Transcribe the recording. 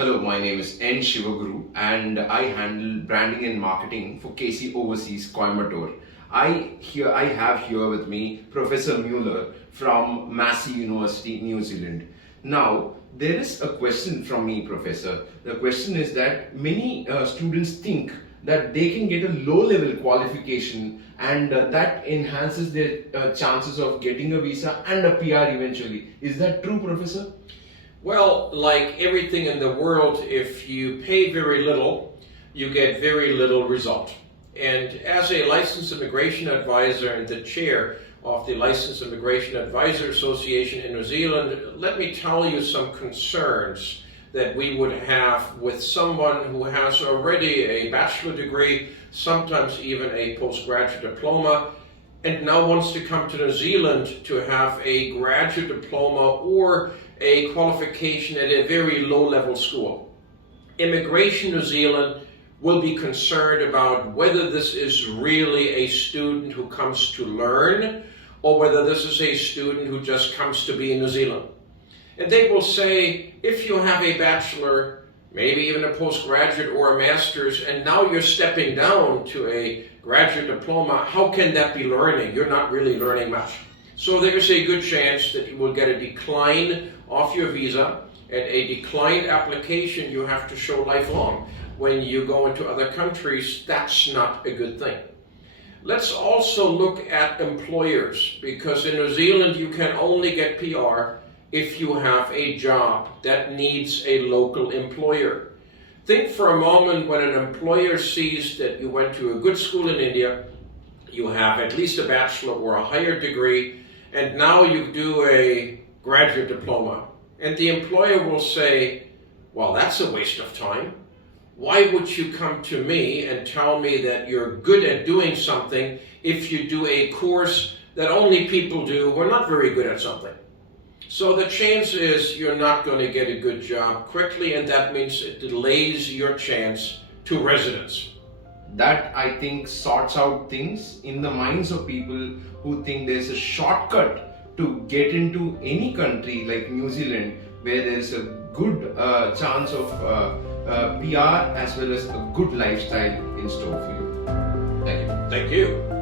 Hello, my name is N. Shivaguru and I handle branding and marketing for KC Overseas Coimbatore. I have here with me Professor Mueller from Massey University, New Zealand. Now, there is a question from me, Professor. The question is that many students think that they can get a low-level qualification and that enhances their chances of getting a visa and a PR eventually. Is that true, Professor? Well, like everything in the world, if you pay very little, you get very little result. And as a licensed immigration advisor and the chair of the Licensed Immigration Advisor Association in New Zealand, let me tell you some concerns that we would have with someone who has already a bachelor degree, sometimes even a postgraduate diploma, and now wants to come to New Zealand to have a graduate diploma or a qualification at a very low-level school. Immigration New Zealand will be concerned about whether this is really a student who comes to learn or whether this is a student who just comes to be in New Zealand. And they will say, if you have a bachelor, maybe even a postgraduate or a master's, and now you're stepping down to a graduate diploma, how can that be learning? You're not really learning much. So there is a good chance that you will get a decline of your visa, and a declined application you have to show lifelong. When you go into other countries, that's not a good thing. Let's also look at employers, because in New Zealand you can only get PR if you have a job that needs a local employer. Think for a moment when an employer sees that you went to a good school in India, you have at least a bachelor or a higher degree, and now you do a graduate diploma. And the employer will say, well, that's a waste of time. Why would you come to me and tell me that you're good at doing something if you do a course that only people do who are not very good at something? So the chance is you're not going to get a good job quickly, and that means it delays your chance to residence. That, I think, sorts out things in the minds of people who think there's a shortcut to get into any country like New Zealand where there's a good chance of PR as well as a good lifestyle in store for you. Thank you. Thank you.